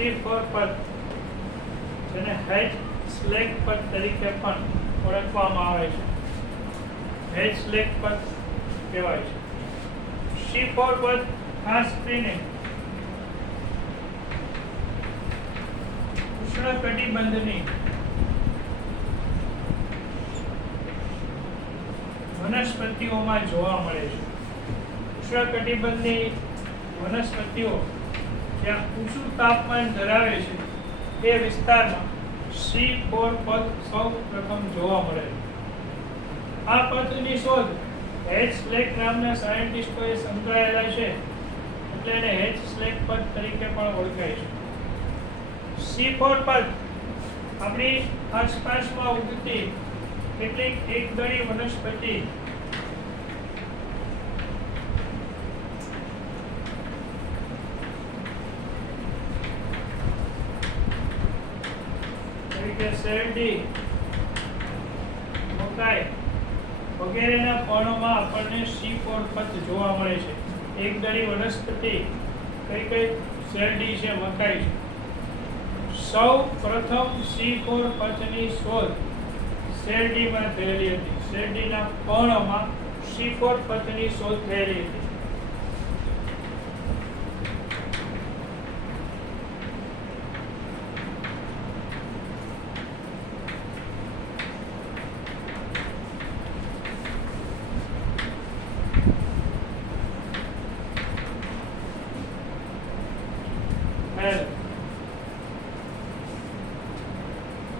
C4 પદ જેને H slag પદ તરીકે પણ ઓળખવામાં આવે છે. H સ્લેગ પદ કહેવાય છે. C4 પદ ખાસ કરીને ઉષ્ણકટિબંધની વનસ્પતિઓમાં જોવા મળે છે. ઉષ્ણકટિબંધની વનસ્પતિઓ જ્યાં ઊંચું તાપમાન ધરાવે છે એ વિસ્તારમાં C4 પદ સૌ પ્રથમ જોવા મળે છે. આ પદની શોધ H સ્લેગ નામના સાયન્ટિસ્ટોએ સંકળાયેલા છે એટલે એને H સ્લેગ પદ તરીકે પણ ઓળખાય છે. C4 પદ આપણી આસપાસમાં ઉગતી કેટલીક એકદળી વનસ્પતિ શેરડી, મકાઈ વગેરેના પર્ણોમાં આપણને C4 પદ જોવા મળે છે. એકદળી વનસ્પતિ કઈ શેરડી છે, મકાઈ છે. સૌ પ્રથમ C4 પદની શોધ શેરડીમાં થયેલી હતી. શેરડીના પર્ણોમાં C4 પદની શોધ થયેલી હતી.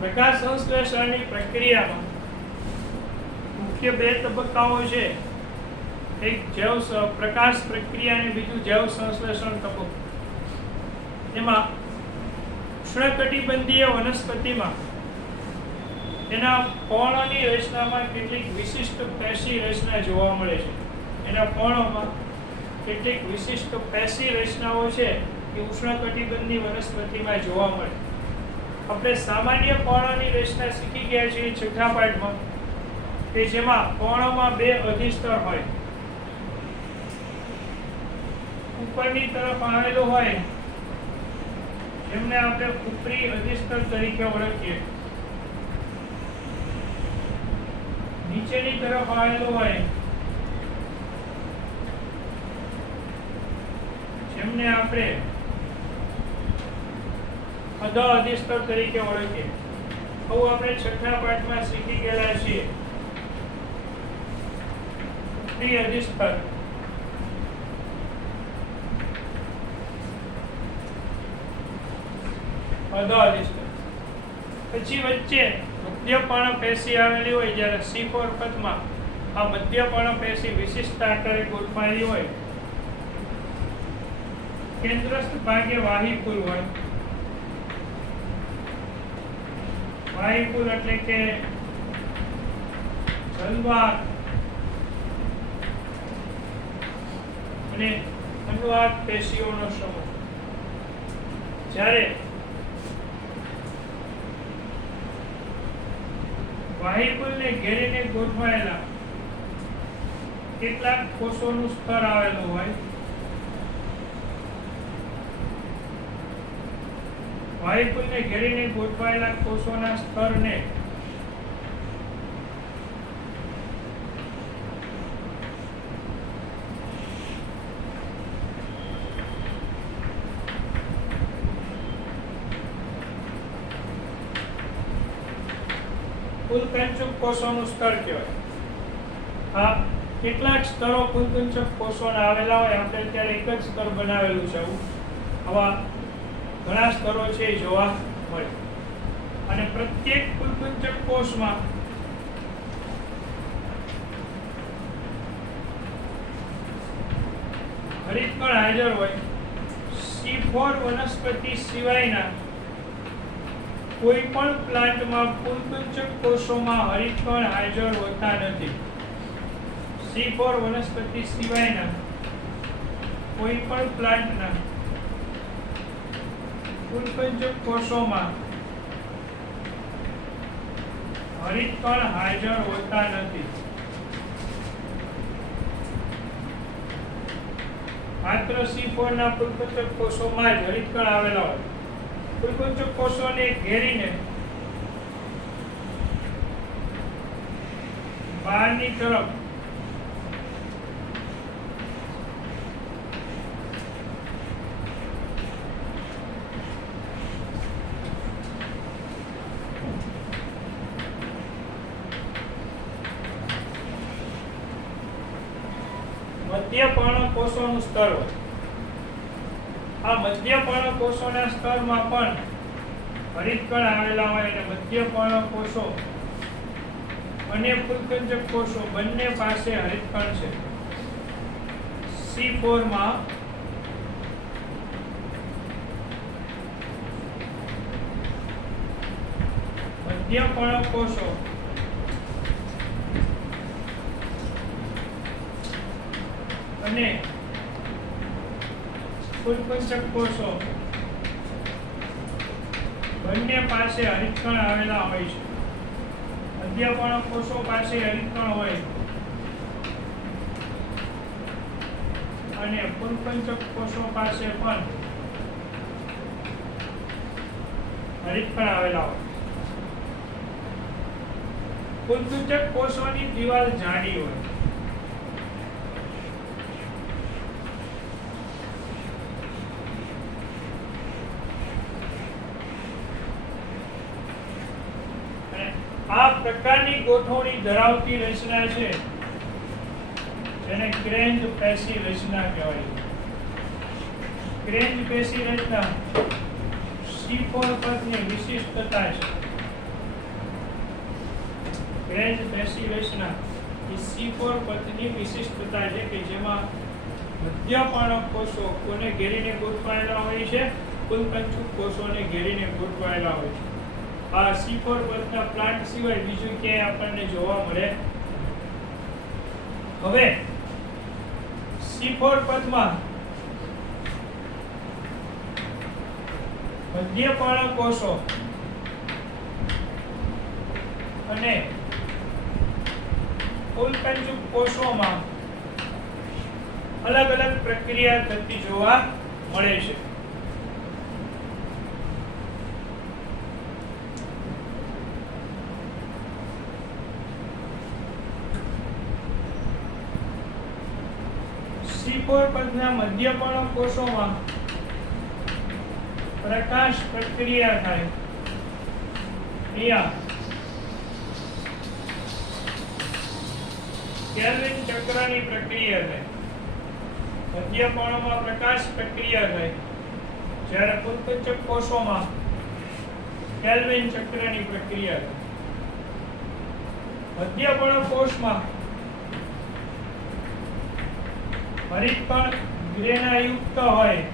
પ્રકાશ સંશ્લેષણની પ્રક્રિયામાં મુખ્ય બે તબક્કાઓ છે. એક પ્રકાશ પ્રક્રિયા અને બીજું જૈવ સંશ્લેષણ તબક્કો. એમાં ઉષ્ણકટિબંધીય વનસ્પતિમાં એના પર્ણની રચનામાં કેટલીક વિશિષ્ટ પેશી રચના જોવા મળે છે. એના પર્ણોમાં કેટલીક વિશિષ્ટ પેશી રચનાઓ છે એ ઉષ્ણકટિબંધની વનસ્પતિમાં જોવા મળે. આપણે સામાન્ય પર્ણની રચના શીખી ગયા છીએ છઠ્ઠા પાઠમાં, કે જેમાં પર્ણમાં બે અધિસ્તર હોય. ઉપરની તરફ આવેલું હોય જેમને આપણે ઉપરી અધિસ્તર તરીકે ઓળખીએ. નીચેની તરફ આવેલું હોય જેમને આપણે અધ અધિસ્તર તરીકે ઓળખીએ. આવું આપણે છઠ્ઠા પાઠમાં શીખી ગયેલા છીએ. ઉપરી અધિસ્તર, અધ અધિસ્તર. પછી વચ્ચે મધ્ય પર્ણપેશી આવેલી હોય. જ્યારે C4 પદમાં આ મધ્ય પર્ણપેશી વિશિષ્ટ આકારે ગોઠવાયેલી હોય. કેન્દ્રસ્થ ભાગે વાહિકુલ હોય. વાહિકુલ એટલે કે જલવાત અને અનુવાદ પેશીઓનો સમૂહ. જ્યારે વાહિકુલને ઘેરીને ગોઠવાયેલા કેટલાક કોષોનું સ્તર આવેલું હોય. વાહિકુલને ઘેરીને ગોઠવાયેલા કોષોના સ્તરને ફૂલકંચુક કોષોનું સ્તર કહેવાય. આ કેટલાક સ્તરો ફૂલકંચુક કોષોના આવેલા હોય. આપણે અત્યારે એક જ સ્તર બનાવેલું છે. આવા ઘણા સ્તરો છે એ જોવા મળે. અને પ્રત્યેક ફૂલકુંચક કોષમાં હરિતકણ હાજર હોય. C4 વનસ્પતિ સિવાયના કોઈ પણ પ્લાન્ટમાં ફૂલકુંચક કોષોમાં હરિતકણ હાજર હોતા નથી. C4 વનસ્પતિ સિવાયના કોઈ પણ પ્લાન્ટના ફૂલકુંચક કોષોમાં હરિતકણ હાજર હોતા નથી. માત્ર C4 ના ફૂલકુંચક કોષોમાં જ હરિતકણ આવેલા હોય. ફૂલકુંચક કોષોને ઘેરીને બહારની તરફ મધ્ય પર્ણકોષોનું સ્તર હોય. આ મધ્ય પર્ણકોષોના સ્તરમાં પણ હરિતકણ આવેલા હોય અને મધ્ય પર્ણકોષો અને ફૂલકુંચક કોષો બંને પાસે હરિતકણ છે. C4 માં મધ્ય પર્ણકોષો અને ફૂલકુંચક કોષો બંને પાસે હરિતકણ આવેલા હોય છે. મધ્ય પર્ણકોષો પાસે હરિતકણ હોય અને ફૂલકુંચક કોષો પાસે પણ હરિતકણ આવેલા હોય. ફૂલકુંચક કોષોની દિવાલ જાડી હોય. આ પ્રકારની ગોઠવણી ધરાવતી રચના છે જેને ક્રેન્જ પેશી રચના કહેવાય છે. ક્રેન્જ પેશી રચના C4 પદની વિશિષ્ટતા છે. ક્રેન્જ પેશી રચના એ C4 પદની વિશિષ્ટતા છે કે જેમાં મધ્ય પર્ણકોષો કોને ઘેરીને ગોઠવાયેલા હોય છે, ફૂલકુંચક કોષોને ઘેરીને ગોઠવાયેલા હોય છે. આ C4 પદના પ્લાન્ટ સિવાય બીજું ક્યાંય આપણને જોવા મળે. હવે C4 પદમાં મધ્ય પર્ણકોષો અને ફૂલકુંચક કોષોમાં અલગ અલગ પ્રક્રિયા થતી જોવા મળે છે. C4 પદના મધ્ય પર્ણકોષોમાં પ્રકાશ પ્રક્રિયા થાય. અહીંયા કેલ્વિન ચક્રની પ્રક્રિયા થાય. મધ્ય પર્ણમાં પ્રકાશ પ્રક્રિયા થાય જ્યારે ફૂલકુંચક કોષોમાં કેલ્વિન ચક્રની પ્રક્રિયા થાય. મધ્ય પર્ણકોષમાં હરિતકણ ગ્રેનાયુક્ત હોય.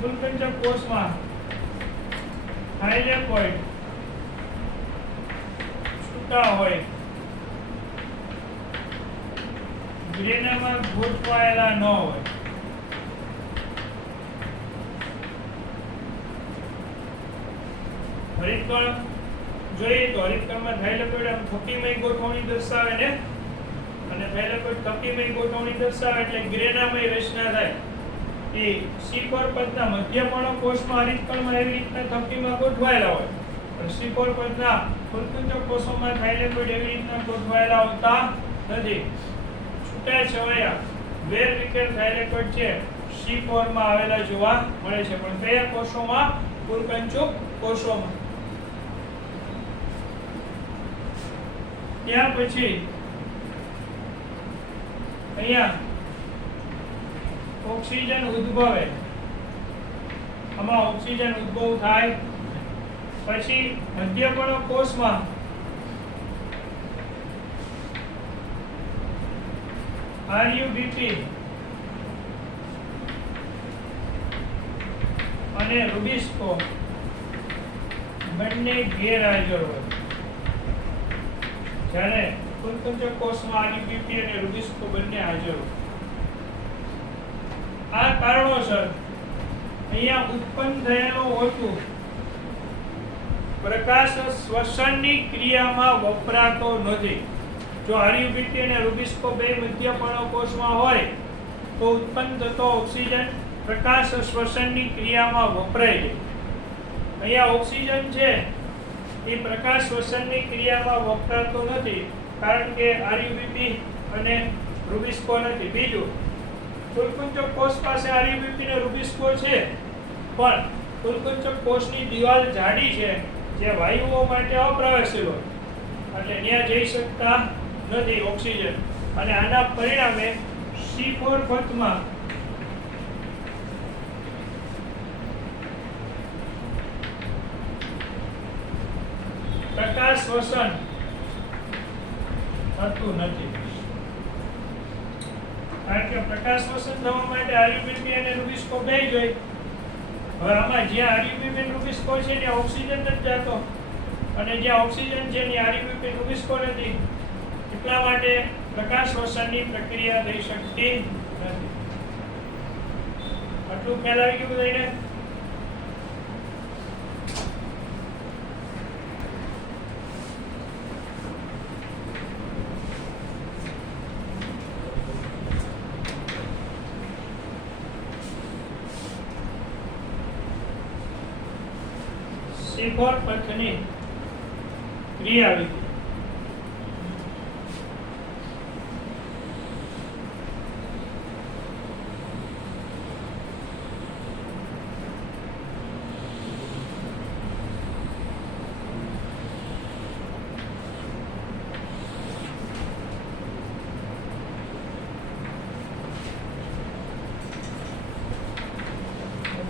ફૂલકુંચક કોષમાં થાઇલેકોઇડ છૂટા હોય. ગ્રેનામાં ગોઠવાયેલા ન હોય. હરિતકણ જોઈએ તો હરિતકણમાં થાઇલેકોઇડ આમ થપ્પીમય ગોઠવણી દર્શાવે ને, અને થાઇલેકોઇડ થપ્પીમય ગોઠવણી દર્શાવે એટલે ગ્રેનામય રચના થાય. એ C4 પદના મધ્ય પર્ણકોષમાં હરિતકણમાં એવી રીતના થપ્પીમાં ગોઠવાયેલા હોય, પણ C4 પદના ફૂલકુંચક કોષોમાં થાઇલેકોઇડ એવી રીતના ગોઠવાયેલા હોતા નથી. છૂટાછવાયા વેર વિકેર થાઇલેકોઇડ છે C4 માં આવેલા જોવા મળે છે, પણ કયા કોષોમાં? ફૂલકુંચક કોષોમાં. ત્યાર પછી અહીંયા ઓક્સિજન ઉદ્ભવે. આમાં ઓક્સિજન ઉદ્ભવ થાય પછી મધ્ય પર્ણકોષમાં RUBP અને રુબિસ્કો બંને ગેરહાજર હોય. જ્યારે ફૂલકુંચક કોષમાં RUBP અને રુબિસ્કો બંને હાજર હોય. આ કારણોસર અહીંયા ઉત્પન્ન થયેલો હોતું પ્રકાશ શ્વસનની ક્રિયામાં વપરાતો નથી. જો RUBP અને રુબિસ્કો બે મધ્ય પર્ણકોષમાં હોય તો ઉત્પન્ન થતો ઓક્સિજન પ્રકાશ શ્વસનની ક્રિયામાં વપરાય છે. અહીંયા ઓક્સિજન છે એ પ્રકાશ શ્વસનની ક્રિયામાં વપરાતો નથી, કારણ કે આરયુબીપી અને રૂબિસ્કો નથી. બીજું, ફૂલકુંચક કોષ પાસે આરયુબીપી ને રૂબિસ્કો છે, પણ ફૂલકુંચક કોષની દિવાલ જાડી છે, જે વાયુઓ માટે અપ્રવેશીલ હોય, એટલે ત્યાં જઈ શકતા નથી ઓક્સિજન, અને આના પરિણામે C4 પથમાં પ્રકાશ શ્વસન થતું નથી, કારણ કે પ્રકાશ શ્વસન થવા માટે આરયુબીપી અને રૂબિસ્કો બે જોઈએ. હવે આમાં જ્યાં આરયુબીપી અને રૂબિસ્કો છે ત્યાં ઓક્સિજન નથી જતો, અને જ્યાં ઓક્સિજન છે ત્યાં આરયુબીપી રૂબિસ્કો નથી, એટલા માટે પ્રકાશ શ્વસનની પ્રક્રિયા થઈ શકતી નથી. આટલું ખ્યાલ આવી ગયું બધાને? C4 પથની ક્રિયાવિધિ.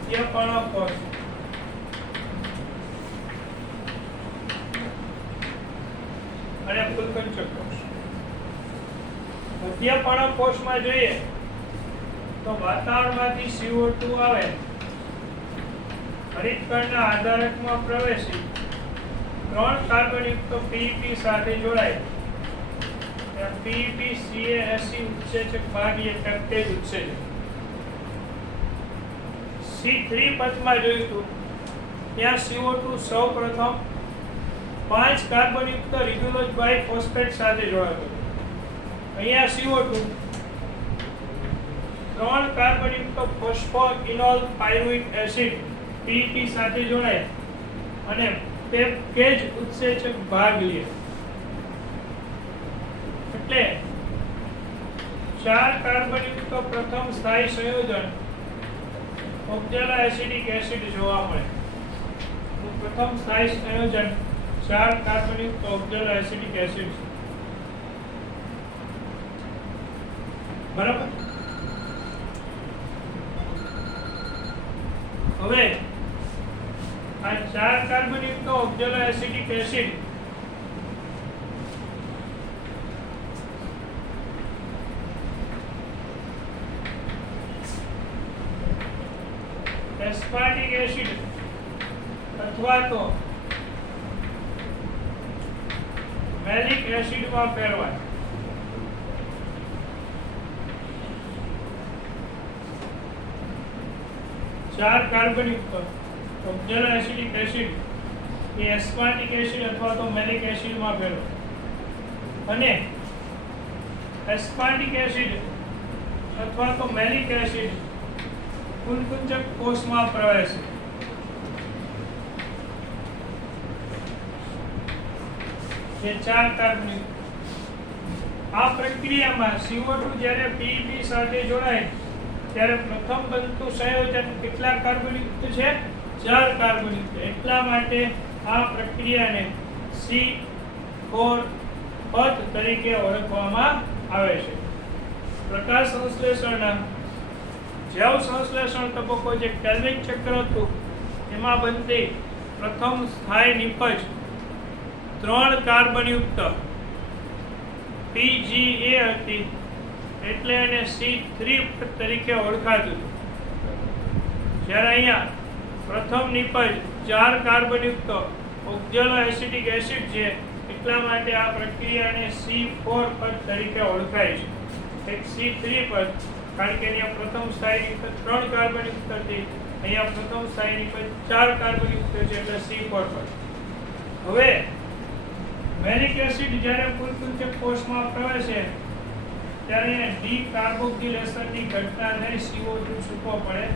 મધ્યપર્ણ કોષ અને ફૂલકુંચક કોષ. મધ્યપર્ણ કોષમાં જોઈએ તો વાતાવરણમાંથી CO2 આવે, હરિતકણના આધારકમાં પ્રવેશી 3 કાર્બનયુક્ત PEP સાથે જોડાય. PEP CaSE ઉત્સેચક ભાગીય પેપ્ટાઇડ ઉત્સેચક. C3 પથમાં જોયું તો ત્યાં CO2 સૌપ્રથમ 5 કાર્બનયુક્ત રિડ્યુલોઝ બાયફોસ્ફેટ સાથે જોડાતો. અહીંયા CO2 3 કાર્બનયુક્ત ફોસ્ફોઇનોલ પાયરુવિક એસિડ PEP સાથે જોડાય અને પેપ્કેજ ઉત્સેચક ભાગ લે. એટલે 4 કાર્બનયુક્ત પ્રથમ સ્થાયી સંયોજન ઓક્ઝેલો એસિડિક એસિડ જોવા મળે. પ્રથમ સ્થાયી સંયોજન 4 કાર્બનયુક્ત ઓક્ઝેલો એસિડિક એસિડ. બરાબર. હવે આ 4 કાર્બનયુક્ત ઓક્ઝેલો એસિડિક એસિડ એસ્પાર્ટિક એસિડ અથવા તો મેલિક એસિડમાં ફેરવાય. ચાર કાર્બનયુક્ત ઓક્ઝેલો એસિડિક એસિડ એ એસ્પાર્ટિક એસિડ અથવા તો મેલિક એસિડમાં ફેરવાય, અને એસ્પાર્ટિક એસિડ અથવા તો મેલિક એસિડ ફૂલકુંચક કોષમાં પ્રવેશે. જે 4 કાર્બનયુક્ત. આ પ્રક્રિયામાં CO2 જ્યારે PEP સાથે જોડાય ત્યારે પ્રથમ બનતું સંયોજન કેટલા કાર્બનયુક્ત છે? 4 કાર્બનયુક્ત. એટલા માટે આ પ્રક્રિયાને C4 પથ તરીકે ઓળખવામાં આવે છે. પ્રકાશ સંશ્લેષણના જૈવ સંશ્લેષણ તબક્કો જે કેલ્વિન ચક્ર હતું એમાં બનતી પ્રથમ સ્થાયી નિપજ 3 કાર્બનયુક્ત PGA હતી, એટલે એને C3 તરીકે ઓળખાતું હતું. જ્યારે અહીંયા પ્રથમ નિપજ 4 કાર્બનયુક્ત ઓક્ઝેલો એસિડિક એસિડ છે, એટલા માટે આ પ્રક્રિયાને C4 પદ તરીકે ઓળખાય છે. એક C3 પદ, કારણ કે અહીંયા પ્રથમ સ્થાયી નિપજ 3 કાર્બનયુક્ત હતી, અહીંયા પ્રથમ સ્થાયી નિપજ 4 કાર્બનયુક્ત છે, એટલે C4 પદ. હવે મેલિક એસિડ જ્યારે ફૂલકુંચક કોષમાં પ્રવેશે ત્યારે ડીકાર્બોક્સિલેશનની ઘટના થઈ, CO2 છૂટો પડે.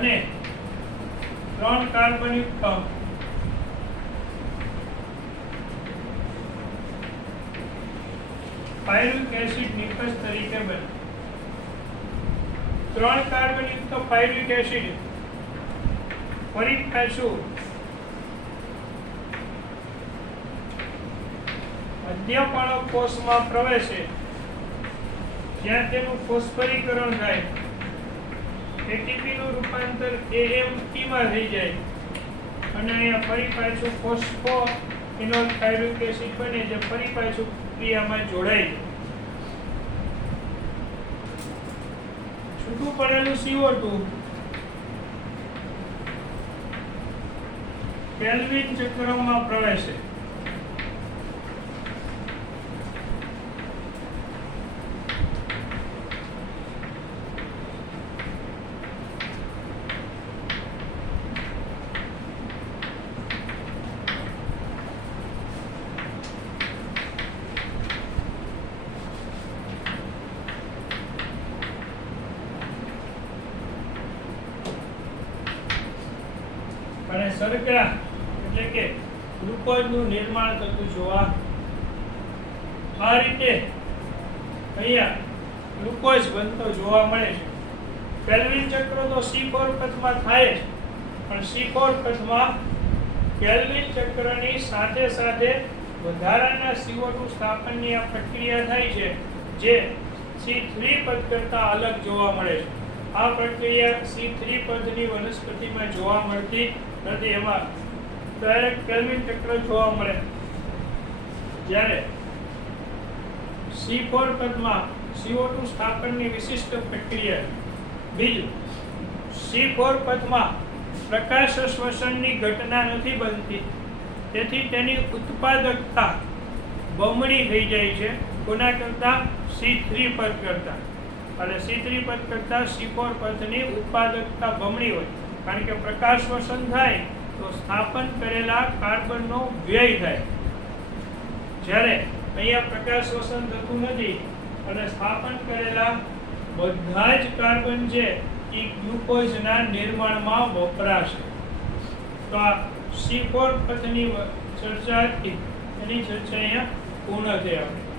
અને 3 કાર્બનયુક્ત પાયરુવિક એસિડ નિકસ તરીકે બને. 3 કાર્બનયુક્ત પાયરુવિક એસિડ ફરી પાછું મધ્યપર્ણ કોષમાં પ્રવેશે જ્યાં તેનું ફોસ્ફરીકરણ થાય, એટીપી નું રૂપાંતર AMP માં થઈ જાય અને અહીંયા ફરી પાછું ફોસ્ફોઇનોલ પાયરુવિક એસિડ બને જે ફરી પાછું ક્રિયામાં જોડાય છે. છૂટું પડેલું CO2 કેલ્વિન ચક્રમાં પ્રવેશે. અને શર્કરા એટલે કે ગ્લુકોઝનું નિર્માણ થતું જોવા. આ રીતે અહીંયા ગ્લુકોઝ બનતો જોવા મળે છે. કેલ્વિન ચક્ર તો C4 પથમાં થાય છે, પણ C4 પથમાં કેલ્વિન ચક્રની સાથે સાથે વધારાના CO2 સ્થાપનની આ પ્રક્રિયા થાય છે જે C3 પદ કરતાં અલગ જોવા મળે છે. આ પ્રક્રિયા C3 પદની વનસ્પતિમાં જોવા મળતી નથી. એમાં ડાયરેક્ટ કેલ્વિન ચક્ર જોવા મળે. જ્યારે C4 પદમાં CO2 સ્થાપનની વિશિષ્ટ પ્રક્રિયા. બીજું, C4 પદમાં પ્રકાશ શ્વસનની ઘટના નથી બનતી, તેથી તેની ઉત્પાદકતા બમણી થઈ જાય છે કોના કરતાં? C3 પદ કરતાં. અને C3 પદ કરતાં C4 પદની ઉત્પાદકતા બમણી હોય, કારણ કે પ્રકાશ શ્વસન થાય તો સ્થાપન કરેલા કાર્બનનો વ્યય થાય. જ્યારે અહીંયા પ્રકાશ શ્વસન થતું નથી અને સ્થાપન કરેલા બધા જ કાર્બન છે એ ગ્લુકોઝના નિર્માણમાં વપરાશે. તો આ C4 પદની ચર્ચા હતી, એની ચર્ચા અહીંયા પૂર્ણ થઈ. આપણે